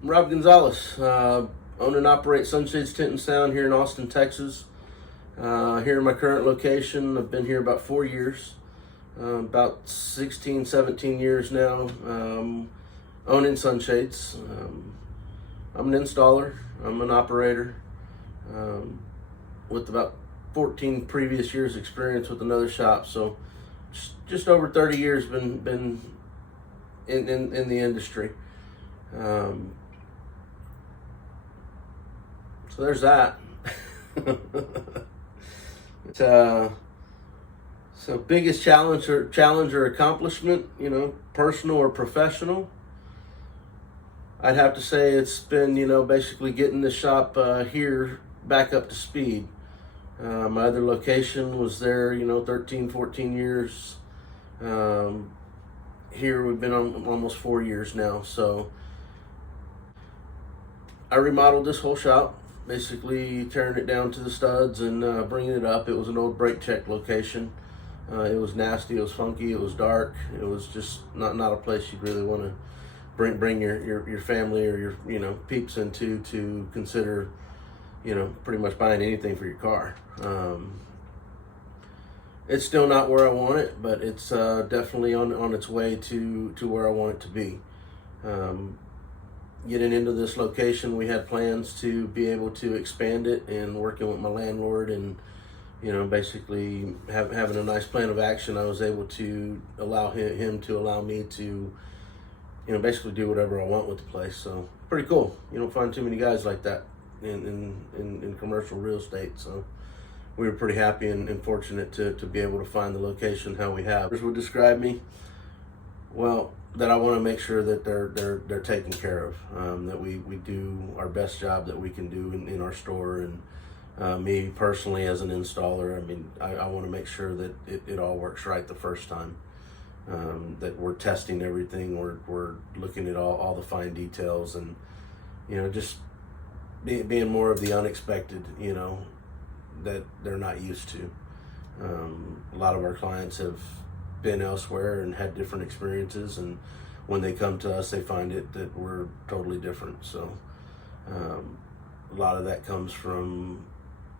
I'm Rob Gonzalez. Own and operate Sunshades Tint and Sound here in Austin, Texas. Here in my current location, I've been here about 4 years, about 16, 17 years now, owning Sunshades. I'm an installer, I'm an operator, with about 14 previous years experience with another shop. So just over 30 years been in the industry. So there's that. So biggest challenge or accomplishment, personal or professional. I'd have to say it's been, basically getting the shop here back up to speed. My other location was there, 13, 14 years. Here we've been on almost 4 years now. So I remodeled this whole shop, basically tearing it down to the studs and bringing it up. It was an old brake check location. It was nasty, it was funky, it was dark. It was just not a place you'd really want to bring your family or your peeps into to consider pretty much buying anything for your car. It's still not where I want it, but it's definitely on its way to where I want it to be. Getting into this location, we had plans to be able to expand it, and working with my landlord and basically having a nice plan of action, I was able to allow him to allow me to basically do whatever I want with the place. So pretty cool. You don't find too many guys like that in commercial real estate. So we were pretty happy and fortunate to be able to find the location how we have. Would describe me well, that I want to make sure that they're taken care of, that we do our best job that we can do in our store. And me personally as an installer, I want to make sure that it all works right the first time. That we're testing everything, we're looking at all the fine details, and just being more of the unexpected, that they're not used to. A lot of our clients have been elsewhere and had different experiences, and when they come to us, they find that we're totally different. So a lot of that comes from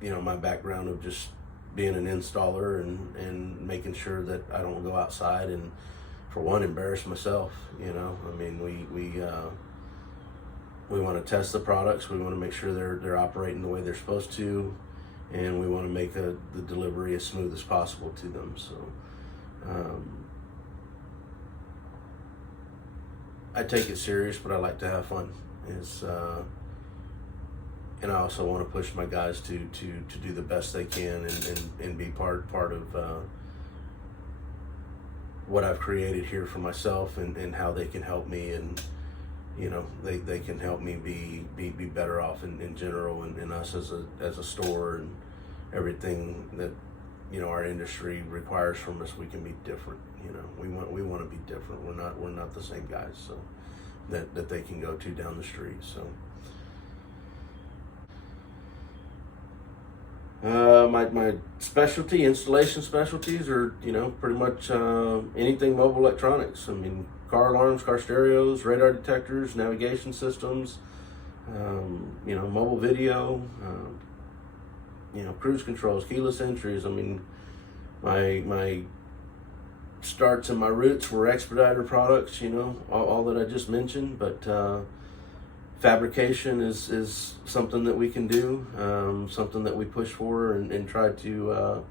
my background of just being an installer and making sure that I don't go outside and, for one, embarrass myself. We want to test the products. We want to make sure they're operating the way they're supposed to, and we want to make the delivery as smooth as possible to them. So I take it serious, but I like to have fun. And I also want to push my guys to do the best they can and be part of what I've created here for myself, and how they can help me, and they can help me be better off in general, and us as a store, and everything that our industry requires from us. We can be different. We want to be different. We're not the same guys, so that they can go to down the street. So my installation specialties are pretty much anything mobile electronics. Car alarms, car stereos, radar detectors, navigation systems, mobile video, cruise controls, keyless entries. My starts and my roots were expediter products, all that I just mentioned, but fabrication is something that we can do, something that we push for and try to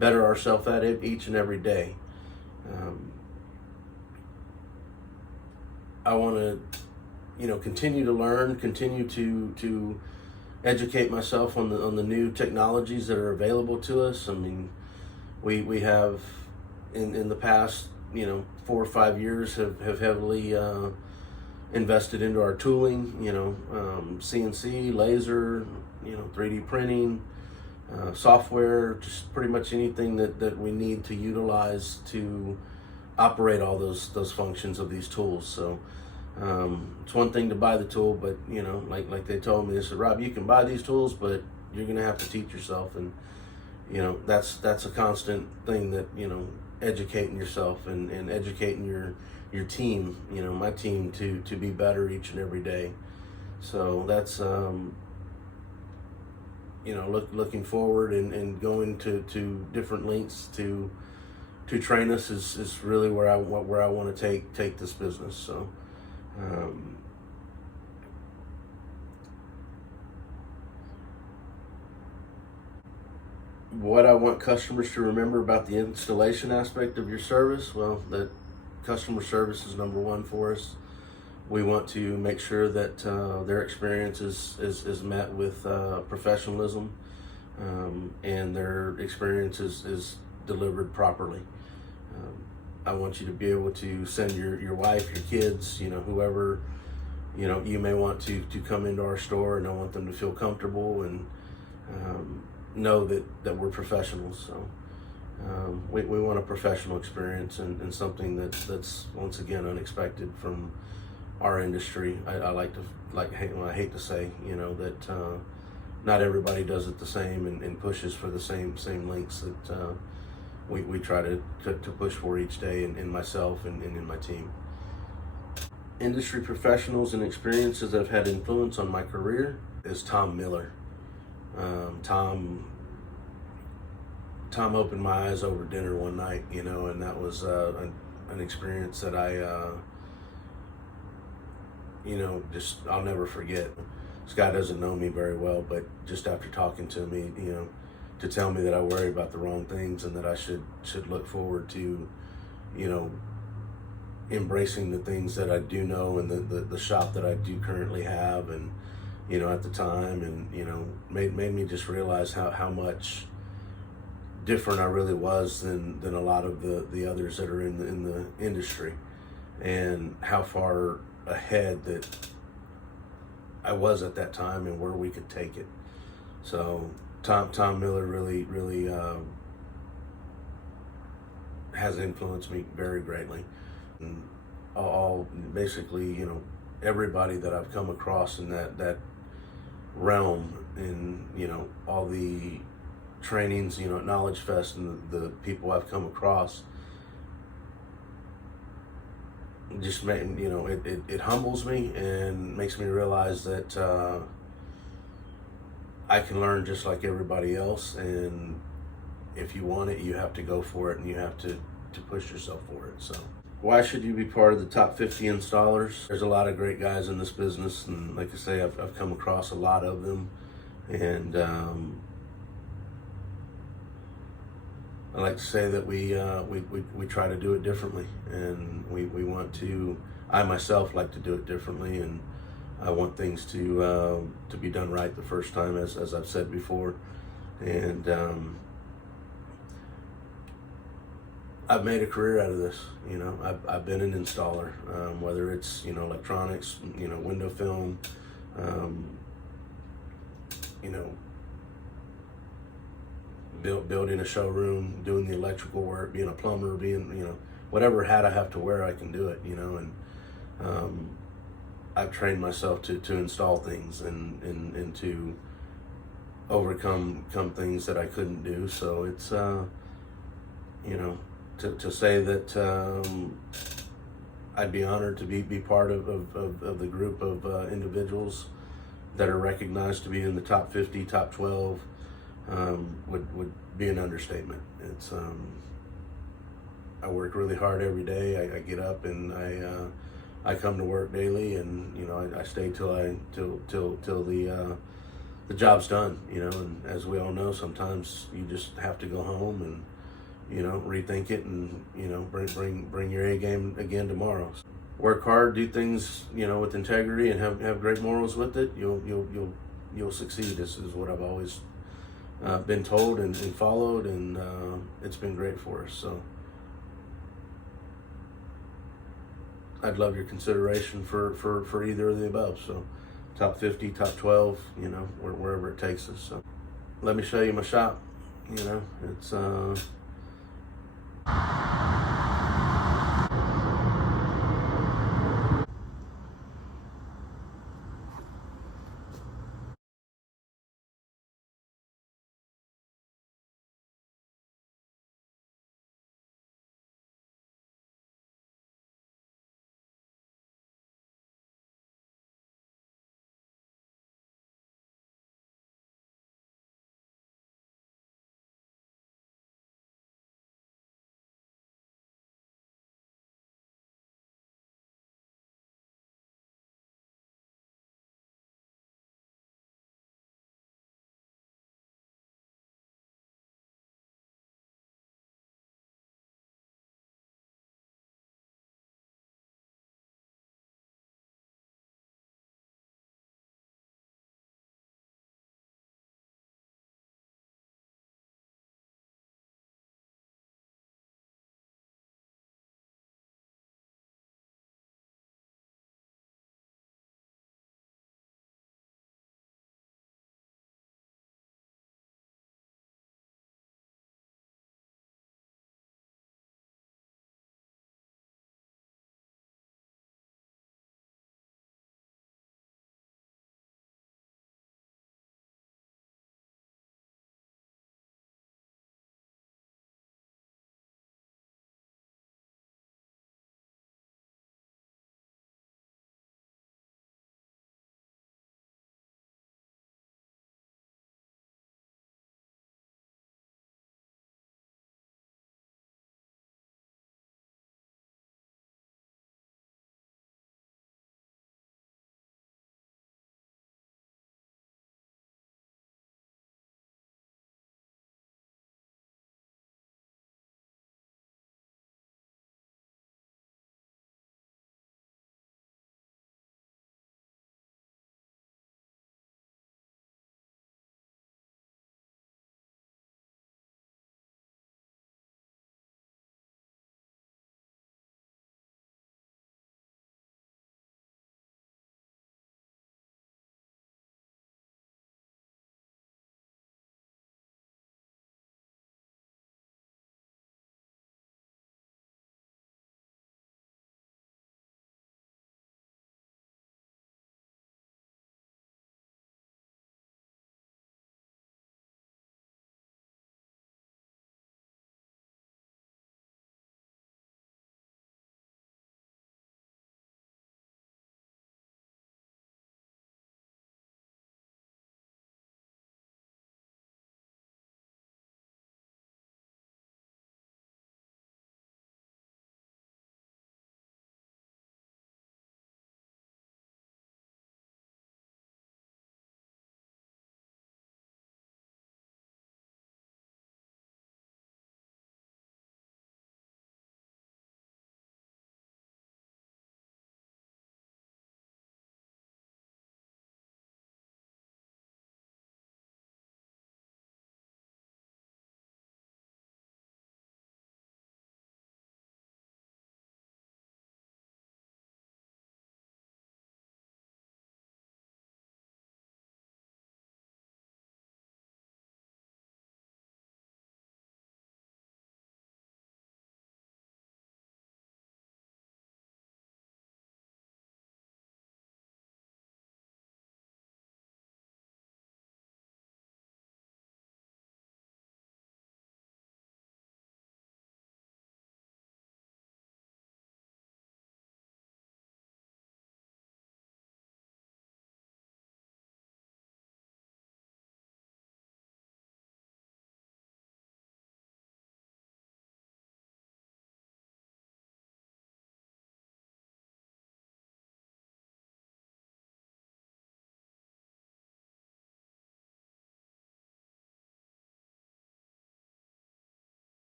better ourselves at it each and every day. I want to, continue to learn, continue to educate myself on the new technologies that are available to us. We have in the past 4 or 5 years have heavily invested into our tooling, CNC, laser, 3D printing, software, just pretty much anything that we need to utilize to operate all those functions of these tools. So it's one thing to buy the tool, but like they told me, they said, Rob, you can buy these tools, but you're gonna have to teach yourself. And that's a constant thing, that educating yourself and educating your team, my team, to be better each and every day. So that's looking forward and going to different lengths to train us is really where I want to take this business. So what I want customers to remember about the installation aspect of your service, well, that customer service is number one for us. We want to make sure that their experience is met with professionalism, and their experience is delivered properly. I want you to be able to send your wife, your kids, whoever, you may want to come into our store, and I want them to feel comfortable and know that we're professionals. So we want a professional experience and something that's once again unexpected from our industry. I hate to say, that not everybody does it the same and pushes for the same lengths that we try to push for each day in myself and in my team. Industry professionals and experiences that have had influence on my career is Tom Miller. Tom opened my eyes over dinner one night, and that was an experience that I I'll never forget. This guy doesn't know me very well, but just after talking to me, to tell me that I worry about the wrong things and that I should look forward to, embracing the things that I do know and the shop that I do currently have, and at the time, and made me just realize how much different I really was than a lot of the others that are in the industry, and how far ahead that I was at that time and where we could take it. So Tom Miller really has influenced me very greatly, and all basically everybody that I've come across in that realm, and all the trainings at Knowledge Fest, and the people I've come across, just it humbles me and makes me realize that I can learn just like everybody else, and if you want it, you have to go for it, and you have to push yourself for it. So why should you be part of the top 50 installers? There's a lot of great guys in this business, and like I say, I've come across a lot of them, and I like to say that we try to do it differently, and we want to. I myself like to do it differently, and I want things to be done right the first time, as I've said before, and I've made a career out of this. I've been an installer, whether it's electronics, window film, building a showroom, doing the electrical work, being a plumber, being whatever hat I have to wear, I can do it. And I've trained myself to install things and to overcome things that I couldn't do. So it's to say that I'd be honored to be part of the group of individuals that are recognized to be in the top 50, top 12, would be an understatement. It's I work really hard every day. I get up and I come to work daily, and I stay till the job's done. And as we all know, sometimes you just have to go home and rethink it, and bring your A game again tomorrow. Work hard, do things with integrity, and have great morals with it. You'll succeed. This is what I've always been told and followed, and it's been great for us. So I'd love your consideration for either of the above. So top 50, top 12, wherever it takes us. So let me show you my shop. It's